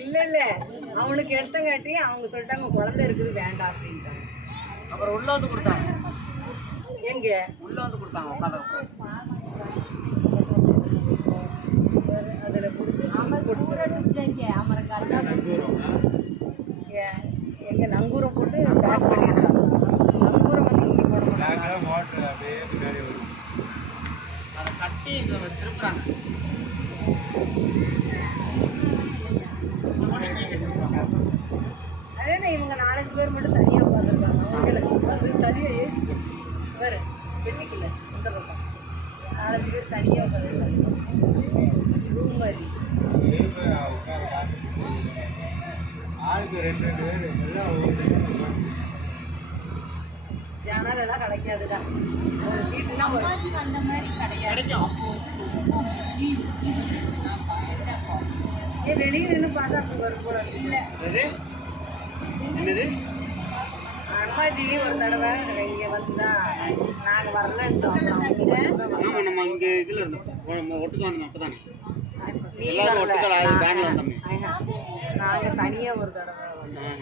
இல்ல இல்ல அவனுக்கு எடுத்தங்காட்டி அவங்க சொல்லிட்டாங்க குழந்தை இருக்குது வேண்டாம் அப்படின்ட்டாங்க. அப்புறம் உள்ள வந்து கொடுத்தாங்க. எங்க உள்ள வந்து கொடுத்தாங்க உட்காந்து. அதுல புடிச்சு எங்க நங்கூரம் போட்டு பேக் பண்ணிடுறாங்க. நங்கூரம் வந்து இங்கே போட மாட்டாங்க. அதை கட்டி திருப்புறாங்க. அதே இவங்க 4-5 பேர் மட்டும் தனியாக உட்காந்துருக்காங்க. அவங்களுக்கு அது தனியாக ஏசி வேறு பெட்டிக்குள்ள இந்த பக்கம் 4-5 பேர் தனியாக உட்காந்துருக்காங்க. ரூம் மாதிரி ஆளுக்கு 2 பேர் எல்லாம் ஜன்னல் எல்லாம் கிடைக்காதுடா. ஒரு சீட்டுனா அந்த மாதிரி கிடைக்கும். வெளியே நின்று பார்த்தா அப்படி வரும் போல இல்லை. என்னது அம்மாஜி ஒரு தடவை இங்கே வந்துதான் நாங்கள் வரலன்ட்டோம். நம்ம இங்கே இதில் இருந்தோம் ஒட்டுக்கு வந்தோம். அப்போ தானே எல்லாரும் ஒட்டுக்கால் பேனில் வந்தோம். நாங்கள் தனியாக ஒரு தடவை வந்தோம்.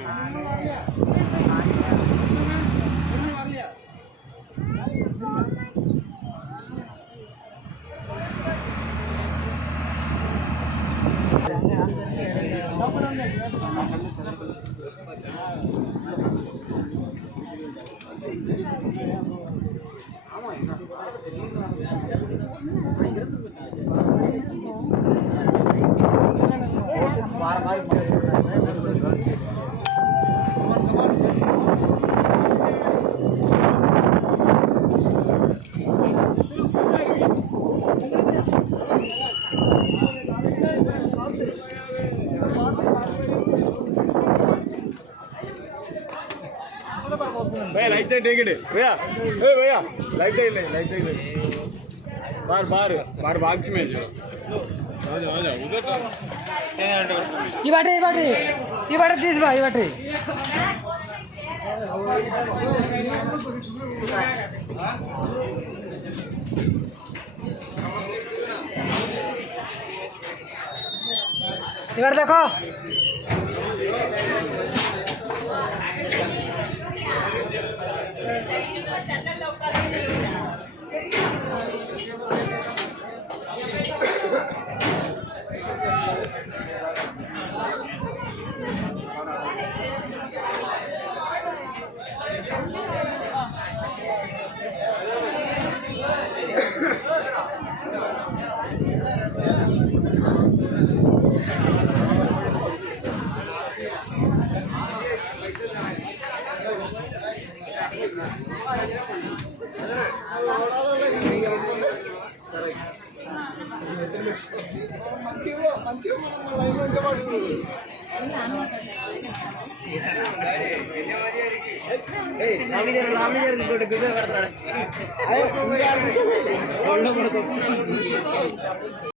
भैया लाइट से टेक इट भैया ए भैया लाइट से बार बार बार बाग में जो आ जा उधर ये बाटे दिस भाई ये बाटे ये बार देखो ராமலிங்கர்